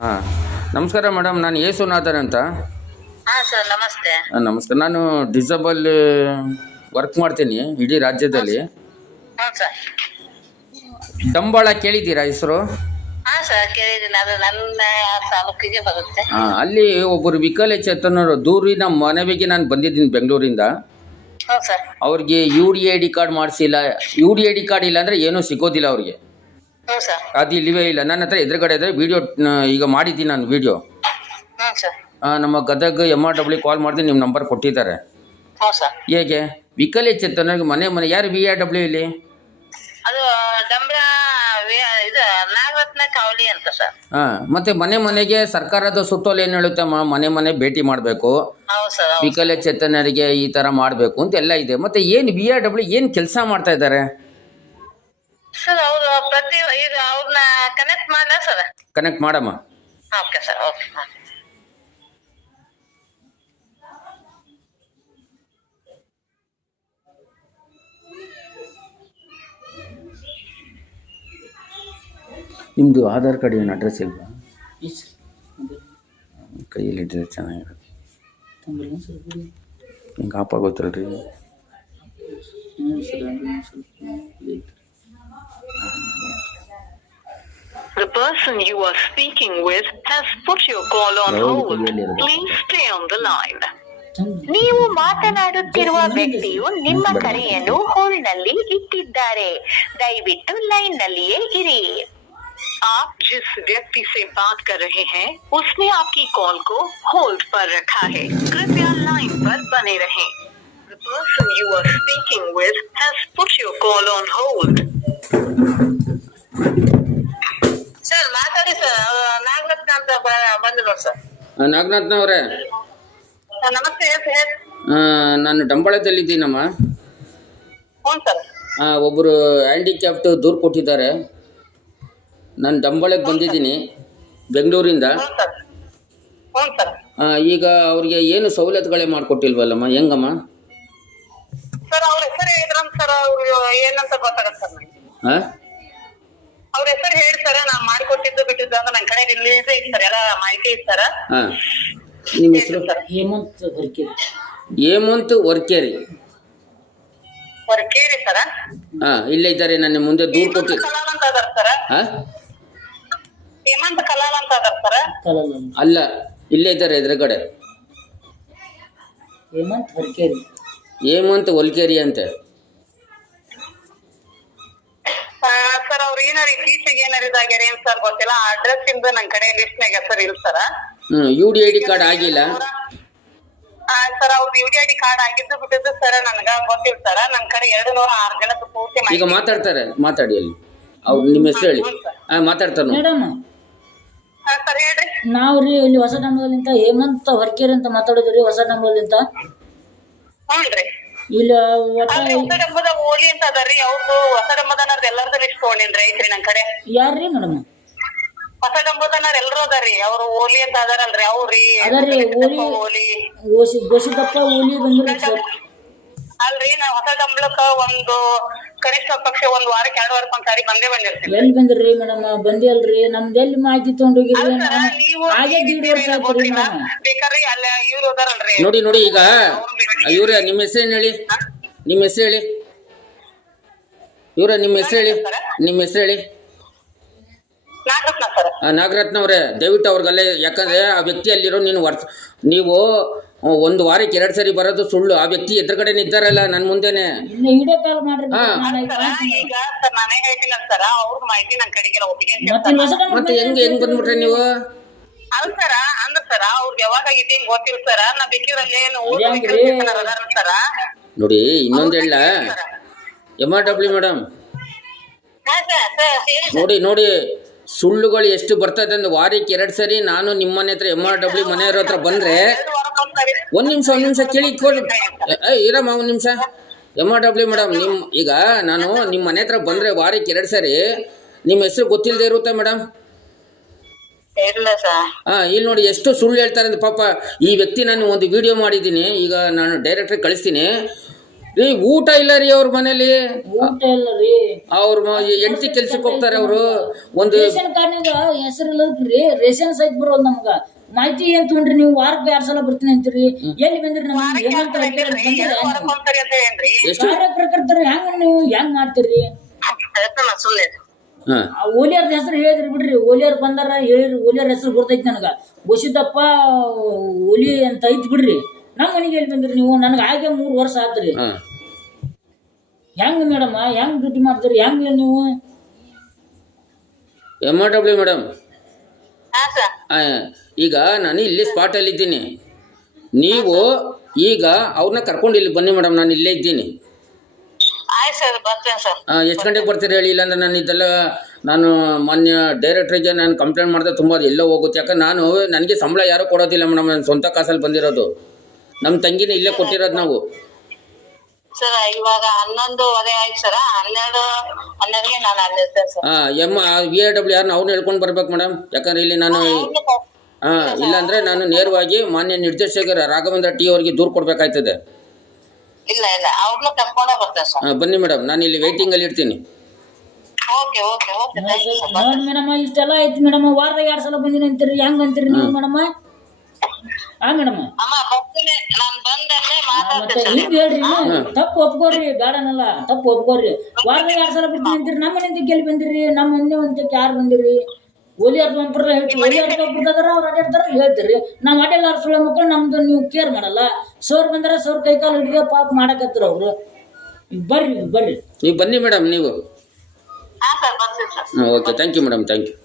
ಹಾಂ. ನಮಸ್ಕಾರ ಮೇಡಮ್ ನಾನು ಯೇಸುನಾಥನ್ ಅಂತ. ಹಾ ಸರ್ ನಮಸ್ತೆ. ಆ, ನಮಸ್ಕಾರ ನಾನು ಡಿಸಬಲ್ ವರ್ಕ್ ಮಾಡ್ತೀನಿ ಇಡೀ ರಾಜ್ಯದಲ್ಲಿ. ಹ್ಞೂ ಸರ್ ಡಂಬಾಳ ಕೇಳಿದ್ದೀರಾ ಹೆಸರು? ಹಾ ಸರ್ ಕೇಳಿದ್ದೀನಿ. ಅದು ನನ್ನ ತಾಲೂಕಿಗೆ ಬರುತ್ತೆ. ಹಾಂ ಅಲ್ಲಿ ಒಬ್ಬರು ವಿಕಲಚೇತನರು ದೂರಿನ ಮನವಿಗೆ ನಾನು ಬಂದಿದ್ದೀನಿ ಬೆಂಗಳೂರಿಂದ. ಹ್ಞೂ ಸರ್ ಅವ್ರಿಗೆ U D I D card ಮಾಡಿಸಿಲ್ಲ. U D I D card ಇಲ್ಲ ಅಂದರೆ ಏನೂ ಸಿಗೋದಿಲ್ಲ ಅವ್ರಿಗೆ. ಅದು ಇಲ್ಲಿವೇ ಇಲ್ಲ. ನನ್ನ ಹತ್ರ ಎದುರುಗಡೆ ಇದೆ. ವಿಡಿಯೋ ಈಗ ಮಾಡಿದ್ದೀನಿ ನಾನು ವಿಡಿಯೋ. ನಮ್ಮ Gadag M R W call ಮಾಡಿದ್ರೆ ನಿಮ್ಮ ನಂಬರ್ ಕೊಟ್ಟಿದ್ದಾರೆ. ಹೇಗೆ? ವಿಕಲಚೇತನರಿಗೆ ಮನೆ ಮನೆ. ಯಾರು ವಿ ಆರ್ ಡಬ್ಲ್ಯೂ ಇಲ್ಲಿ ಮತ್ತು ಮನೆ ಮನೆಗೆ ಸರ್ಕಾರದ ಸುತ್ತೋಲೆ ಏನು ಹೇಳುತ್ತೆ ಮನೆ ಮನೆ ಭೇಟಿ ಮಾಡಬೇಕು. ವಿಕಲಚೇತನರಿಗೆ ಈ ತರ ಮಾಡಬೇಕು ಅಂತ ಎಲ್ಲ ಇದೆ. ಮತ್ತೆ ಏನು ವಿ ಆರ್ ಡಬ್ಲ್ಯೂ ಏನು ಕೆಲಸ ಮಾಡ್ತಾ ಇದ್ದಾರೆ? ಸರ್ ಅವರು ಪ್ರತಿ ಈಗ ಅವ್ರನ್ನ ಕನೆಕ್ಟ್ ಮಾಡಲ ಸರ್? ಕನೆಕ್ಟ್ ಮಾಡಮ್ಮ. ಓಕೆ ಸರ್ ಓಕೆ ಹಾಂ ನಿಮ್ಮದು ಆಧಾರ್ ಕಾರ್ಡ್ ಏನು ಅಡ್ರೆಸ್ ಇಲ್ವಾ? ಕೈಯಲ್ಲಿ ಇದ್ರೆ ಚೆನ್ನಾಗಿರುತ್ತೆ. ಹಿಂಗೆ ಆಪ್ ಆಗೋತ್ತಲ್ರಿ? The person you are speaking with has put your call on ಯಾವ್ದು hold. ಕೈಯಲ್ಲಿ ಇರ್ಬೇಕು? Please stay on the line. ನೀವು ಮಾತನಾಡುತ್ತಿರುವ ವ್ಯಕ್ತಿಯು ನಿಮ್ಮ ಕರೆಯನ್ನು ಹೋಲ್ಡ್ನಲ್ಲಿ ಇಟ್ಟಿದ್ದಾರೆ ದಯವಿಟ್ಟು ಲೈನ್ ನಲ್ಲಿಯೇ ಇರಿ आप जिस व्यक्ति से बात कर रहे हैं उसने आपकी कॉल को होल्ड पर रखा है कृपया लाइन पर बने रहें The person you are speaking with has put your call on hold. ನಾಗನಾಥ್ನವರೇ. ಸರ್, ನಮಸ್ತೆ ಹೇಳಿ ನಾನು ಡಂಬಳದಲ್ಲಿದ್ದೀನಮ್ಮ. ಸರ್. ಒಬ್ಬರು ಹ್ಯಾಂಡಿಕ್ಯಾಪ್ಟ್ ದೂರು ಕೊಟ್ಟಿದ್ದಾರೆ. ನಾನು ಡಂಬಳಕ್ಕೆ ಬಂದಿದ್ದೀನಿ ಬೆಂಗಳೂರಿಂದ. ಸರ್. ಸರ್. ಈಗ ಅವ್ರಿಗೆ ಏನು ಸವಲತ್ತುಗಳೇ ಮಾಡಿಕೊಟ್ಟಿಲ್ವಲ್ಲಮ್ಮ ಹೆಂಗಮ್ಮ? ಸರ್ ಅವ್ರ ಹೆಸರು ಸರ್ ಅವ್ರು ಏನಂತ ಗೊತ್ತಾಗತ್ತೆ ಸರ್ ಹಾಂ ಅವ್ರ ಹೆಸರು ಹೇಳ್ತಾರ ಸರ್ ನಾನ್ ಮಾಡ್ಕೊಟ್ಟಿದ್ದು ಬಿಟ್ಟಿದ್ದು ಅಂತ ನನ್ ಕಡೆ ರಿಲೀಸ್ ಇರ್ತಾರೆ ಎಲ್ಲ ಮಾಹಿತಿ ಇರ್ತಾರ ಹಾ. ನಿಮ್ಮ ಹೆಸರು? ಹೇಮಂತ್ ಹೊರಕೇರಿ ಹೇಮಂತ್ ವರ್ಕೇರಿ. ಅವ್ರ ಸರ? ಹಾ ಇಲ್ಲೇ ಇದ್ದಾರೆ ನನ್ನ ಮುಂದೆ ದೂರ ಹೇಮಂತ್ ಕೊಟ್ಟಿ. ಕಲಾಲ್ ಅಂತ ಅದಾರ ಸರ್? ಹಾಂ? ಹೇಮಂತ್ ಕಲಾಲ್ ಅಂತ ಅದಾರ ಸರ್? ಕಲಲ್ಲ ಅಲ್ಲ ಇಲ್ಲೇ ಇದ್ದಾರೆ ಎದುರುಗಡೆ. ಹೇಮಂತ್ ಹೊರಕೇರಿ ಹೇಮಂತ್ ವಲ್ಕೇರಿ ಅಂತೆ. ಸರ್ ಇತ್ತೀಚೆಗೆ ಏನಾರ ಇದಾಗ್ಯಾರ ಏನ್ ಸರ್ ಗೊತ್ತಿಲ್ಲ ಅಡ್ರೆಸ್ ಇಂದ ನನ್ ಕಡೆ ಲಿಸ್ಟ್ ನಾಗ ಹೆಸರು ಇಲ್ಲ sir U D I D card ಆಗಿಲ್ಲ. ಸರ್ ಅವ್ರ U D I D card ಆಗಿದ್ದು ಬಿಟ್ಟಿದ್ದು ಸರ್ ನನ್ಗ ಗೊತ್ತಿಲ್ಲ ಸರ್ ನನ್ ಕಡೆ ಎರಡು ನೂರ ಆರು ಜನದ್ದು ಪೂರ್ತಿ ಈಗ ಮಾಹಿತಿ. ಮಾತಾಡ್ತಾರೆ ಮಾತಾಡಿ ಅಲ್ಲಿ. ಅವ್ರು ನಿಮ್ಮ ಹೆಸರು ಹೇಳಿ. ಹಾಂ ಮಾತಾಡ್ತಾರೆ ನೋಡಿ ಮೇಡಮ್ ಸರ್ ಹೇಳ್ರಿ. ನಾವು ರೀ ಇಲ್ಲಿ ಹೊಸ ಡಂಬಲಿಂತ ಹೇಮಂತ ಹೊರಕೇರಿ ಅಂತ ಮಾತಾಡೋದ್ರಿ ಹೊಸ ಹ್ಞೂ ಹ್ಞೂನ್ರಿ ಇಲ್ಲಿ ಒಟ್ಟ ಅಲ್ರಿ ಹೊಸ ಓಲಿ ಅಂತ ಅದರಿ ಅವ್ರದ್ದು ಲಿಸ್ಟ್ ತೊಗೊಂಡಿನ್ರಿ ಐತ್ರಿ ನನ್ ಕಡೆ. ಯಾರ್ರಿ ಮೇಡಮ್? ಹೊಸ ಎಲ್ಲರೂ ಅದಾರಿ ಅವ್ರು ಓಲಿ ಅಂತ ಅದಾರಲ್ರಿ ಅವ್ರಿ ಅದಾರಿ, ಓಲಿ. ಓಲಿ ಗೋಸಿ ಗೋಸಿದಪ್ಪ ಹುಲಿ ಬಂದ್ರಿ ಅಲ್ರಿ ನಾವ್ ಹೊಸ ಡಂಬಳಕ್ಕ ಒಂದು ಕನಿಷ್ಠ ಪಕ್ಷ ಒಂದ್ ವಾರಕ್ಕೆ ಎರಡು ವಾರಕ್ಕೆ ಒಂದ್ಸಾರಿ ಬಂದೇ ಬಂದಿರ್ತೀವಿ. ಎಲ್ಲಿ ಬಂದ್ರಿ ಮೇಡಮ್? ಬಂದೇ ಅಲ್ರಿ? ನಮ್ದು ಎಲ್ಲಿ ಮಾಹಿತಿ ತೊಗೊಂಡೋಗಿರಿ ನೀವು ಹಾಗೆ ದೀಡ್ ವರ್ಷ ಆಯ್ತು ಮೇಡಮ್. ಬೇಕಾದ್ರೆ ಅಲ್ಲ ಇವ್ರು ನೋಡಿ ನೋಡಿ ಈಗ ಇವ್ರ ನಿಮ್ಮ ಹೆಸರು ಹೇಳಿ? ನಿಮ್ಮ ಹೆಸರು ಹೇಳಿ? ಇವ್ರ ನಿಮ್ಮ ಹೆಸರು ಹೇಳಿ? ನಿಮ್ಮ ಹೆಸರು ಹೇಳಿ? ನಾಗರತ್ನ ಸರ್. ಅವರೇ ದಯವಿಟ್ಟು ಅವ್ರಿಗಲ್ಲೇ ಯಾಕಂದ್ರೆ ಆ ವ್ಯಕ್ತಿಯಲ್ಲಿರೋ ನೀನು ವರ್ತ ನೀವು ಒಂದು ವಾರಕ್ಕೆ ಎರಡು ಸರಿ ಬರೋದು ಸುಳ್ಳು. ಆ ವ್ಯಕ್ತಿ ಎದುರುಗಡೆ ನಿಂತಾರಲ್ಲ ನನ್ನ ಮುಂದೆನೆ. ವಿಡಿಯೋ ಕಾಲ್ ಮಾಡ್ರಿ ಹಾ. ಈಗ ಸರ್ ನಾನೇ ಹೇಳ್ತೀನಿ ಸರ ಅವ್ರ ಮಾಹಿತಿ ನನ್ ಕಡೆಗೆಲ್ಲ ಒಪ್ಪಿಗೆ ಮತ್ತೆ ಇಲ್ಲಿ ಹೊಸ ಮತ್ತೆ ಹೆಂಗ್ ಹೆಂಗ್ ಬಂದ್ಬಿಟ್ರೆ ನೀವು? ಅಲ್ಲ ಸರ ಅಂದ್ರ ಸರ ಅವ್ರಿಗೆ ಯಾವಾಗ ಆಗೈತಿ ಏನ್ ಗೊತ್ತಿಲ್ಲ ಸರ. ನಾ ಬೇಕಿದ್ರಲ್ಲಿ ಏನು ಅದೇಂಗ್ರಿ? ಅದಾರ. ಸರ. ನೋಡಿ ಇನ್ನೊಂದು ಹೇಳ. ಎಂ ಆರ್ ಡಬ್ಲ್ಯೂ ಮೇಡಮ್ ಹಾ ಸರ್ ಸರ್. ನೋಡಿ ನೋಡಿ. ಸುಳ್ಳುಗಳು ಎಷ್ಟು ಬರ್ತದೆ ಅಂದ್ರೆ ವಾರಕ್ಕೆ ಎರಡು ಸರಿ ನಾನು ನಿಮ್ಮ ಮನೆ ಹತ್ರ ಎಂ ಆರ್ ಡಬ್ಲ್ಯೂ ಮನೆಯವ್ರ ಹತ್ರ ಬಂದ್ರೆ ಒಂದ್ ನಿಮಿಷ ಒಂದು ನಿಮಿಷ ಕೇಳಿ ಕೊಡಿ ಇರಮ್ಮ ಒಂದು ನಿಮಿಷ. ಎಂ ಆರ್ ಡಬ್ಲ್ಯೂ ಮೇಡಮ್ ನಿಮ್ಮ ಈಗ ನಾನು ನಿಮ್ಮ ಮನೆ ಹತ್ರ ಬಂದರೆ ವಾರಕ್ಕೆ ಎರಡು ಸರಿ. ನಿಮ್ಮ ಹೆಸರು ಗೊತ್ತಿಲ್ಲದೆ ಇರುತ್ತೆ ಮೇಡಮ್ ಹಾಂ ಇಲ್ಲಿ ನೋಡಿ ಎಷ್ಟು ಸುಳ್ಳು ಹೇಳ್ತಾರೆ ಅಂದ್ರೆ ಪಾಪ ಈ ವ್ಯಕ್ತಿ ನಾನು ಒಂದು ವಿಡಿಯೋ ಮಾಡಿದ್ದೀನಿ. ಈಗ ನಾನು ಡೈರೆಕ್ಟ್ರಿಗೆ ಕಳಿಸ್ತೀನಿ. ರೀ ಊಟ ಇಲ್ಲ ರೀ ಅವ್ರ ಮನೇಲಿ. ಊಟ ಇಲ್ಲ ರೀ. ಅವ್ರ ಹೆಂಡತಿ ಕೆಲ್ಸಕ್ಕೆ ಹೋಗ್ತಾರೆ ಅವರು. ಒಂದು ರೇಷನ್ ಕಾರ್ಡ್ನಾಗ ಹೆಸರು ಇಲ್ಲದ್ರಿ ರೇಷನ್ ಸೈಟ್ ಬರೋದು ನಮ್ಗ. ಮಾಹಿತಿ ಏನ್ ತಗೊಂಡ್ರಿ ನೀವು? ವಾರಕ್ಕೆ ಎರಡ್ ಸಲ ಬರ್ತೀನಿ ಅಂತೀರಿ. ಎಲ್ಲಿ ಬಂದ್ರಿ ಎಷ್ಟು? ಕಾರ್ಯಕರ್ತರು ಹೆಂಗ ನೀವು ಹೆಂಗ್ ಮಾಡ್ತೀರಿ? ಆ ಓಲಿಯರ್ದ ಹೆಸರು ಹೇಳಿದ್ರಿ ಬಿಡ್ರಿ. ಓಲಿಯರ್ ಬಂದಾರ ಹೇಳಿರಿ ಓಲಿಯರ್ ಹೆಸರು ಬರ್ತೈತಿ ನನಗ. ಬಸಿದಪ್ಪ ಓಲಿ ಅಂತ ಐತ್ ಬಿಡ್ರಿ. ನಮ್ಮ ಮನೆಗೆ ಎಲ್ಲಿ ಬಂದ್ರಿ ನೀವು? ನನಗೆ ಹಾಗೆ ಮೂರು ವರ್ಷ ಆದ್ರಿ ಹಾ. ಹೆಂಗ್ ಮೇಡಮ್? ಹೆಂಗ್ ಡ್ಯೂಟಿ ಮಾಡ್ತೀರಿ? ಹೆಂಗ್ ನೀವು? ಎಂ ಆರ್ ಡಬ್ಲ್ಯೂ ಮೇಡಮ್ ಹಾ ಸರ್. ಈಗ ನಾನು ಇಲ್ಲಿ ಸ್ಪಾಟಲ್ಲಿ ಇದ್ದೀನಿ. ನೀವು ಈಗ ಅವ್ರನ್ನ ಕರ್ಕೊಂಡು ಇಲ್ಲಿ ಬನ್ನಿ ಮೇಡಮ್ ನಾನು ಇಲ್ಲೇ ಇದ್ದೀನಿ. ಆಯ್ತು ಸರ್ ಬರ್ತೇನೆ ಸರ್. ಎಷ್ಟು ಗಂಟೆಗೆ ಬರ್ತೀರಿ ಹೇಳಿ? ಇಲ್ಲಾಂದ್ರೆ ನಾನು ಇದೆಲ್ಲ ನಾನು ಮಾನ್ಯ ಡೈರೆಕ್ಟ್ರಿಗೆ ನಾನು ಕಂಪ್ಲೇಂಟ್ ಮಾಡಿದೆ ತುಂಬ ಅದು ಎಲ್ಲೋ ಹೋಗುತ್ತೆ. ಯಾಕಂದ್ರೆ ನಾನು ನನಗೆ ಸಂಬಳ ಯಾರೂ ಕೊಡೋದಿಲ್ಲ ಮೇಡಮ್ ನನ್ನ ಸ್ವಂತ ಕಾಸಲ್ಲಿ ಬಂದಿರೋದು. ನಮ್ಮ ತಂಗಿನ ಇಲ್ಲೇ ಕೊಟ್ಟಿರೋದು ನಾವು. ಸರ್ ಇವಾಗ ಹನ್ನೊಂದುವರೆ ಆಯ್ತು ಸರ್. ಹನ್ನೆರಡು ಹನ್ನೆರಡಿಗೆ ನಾನು ಅಲ್ಲಿರ್ತೇನೆ ಸರ್. ಹಾಂ ಎಂ ವಿ ಎ ಡಬ್ಲ್ಯೂ ಆರ್ನ ಅವ್ರನ್ನ ಹೇಳ್ಕೊಂಡು ಬರ್ಬೇಕು ಮೇಡಮ್. ಯಾಕಂದ್ರೆ ಇಲ್ಲಿ ನಾನು ಹಾಂ ಇಲ್ಲಾಂದ್ರೆ ನಾನು ನೇರವಾಗಿ ಮಾನ್ಯ ನಿರ್ದೇಶಕರ ರಾಘವೇಂದ್ರ ಟಿ ಅವರಿಗೆ ದೂರು ಕೊಡ್ಬೇಕಾಯ್ತದೆ. ಇಲ್ಲ ಇಲ್ಲ. ಅವ್ರನ್ನ ಕರ್ಕೊಂಡೇ ಬರ್ತೇನೆ ಸರ್. ಹಾಂ ಬನ್ನಿ ಮೇಡಮ್. ನಾನು ಇಲ್ಲಿ ವೇಟಿಂಗಲ್ಲಿ ಇರ್ತೀನಿ. Okay okay okay. Thank you sir. ನೋಡಿ ಮೇಡಮ್ ಇಷ್ಟೆಲ್ಲ ಐತಿ ಮೇಡಮ್. ವಾರದಾಗ ಎರಡ್ ಸಲ ಬಂದಿನಿ ಅಂತೀರಿ ಹೆಂಗ್ ಅಂತೀರಿ ನೀವು ಮೇಡಮ್? ಆ ಮೇಡಮ್ ಮತ್ತೆ ಹಿಂಗ್ ಹೇಳ್ರಿ ನೀವು. ತಪ್ಪು ಒಪ್ಕೋರಿ ಬೇಡನಲ್ಲ ತಪ್ಪು ಒಪ್ಕೋರಿ ವಾರದಾಗ ಎರಡು ಸಲ ಬಿಟ್ಟು ನಿಂತಿರಿ ನಮ್ಮ ನಿಂತಿ ಗೆಲ್ಲಿ ಬಂದಿರಿ? ನಮ್ಮ ಮನೆ ಒಂದಕ್ಕೆ ಯಾರು ಬಂದಿರಿ? ಓಲಿಯರ್ ಒಬ್ಬರ ಹೇಳ್ತೀವಿ ಓಲಿಯರ್ ಒಬ್ಬರದಾರ ಅವ್ರು ಹೇಳ್ತೀರಿ. ನಾವು ಅಡ್ಡೆಲ್ಲ ಸುಳ್ಳ ಮಕ್ಕಳು ನಮ್ದು ನೀವು ಕೇರ್ ಮಾಡಲ್ಲ. ಸೋರ್ ಬಂದಾರ ಸೋರ್ ಕೈ ಕಾಲು ಹಿಡಿದ ಪಾಪ ಮಾಡಕತ್ತಿರ ಅವ್ರು. ಬರ್ರಿ ಬರ್ರಿ. ನೀವು ಬನ್ನಿ ಮೇಡಮ್ ನೀವು. ಹಾ ಸರ್ ಬರ್ತೀನಿ sir. Okay. Thank you madam thank you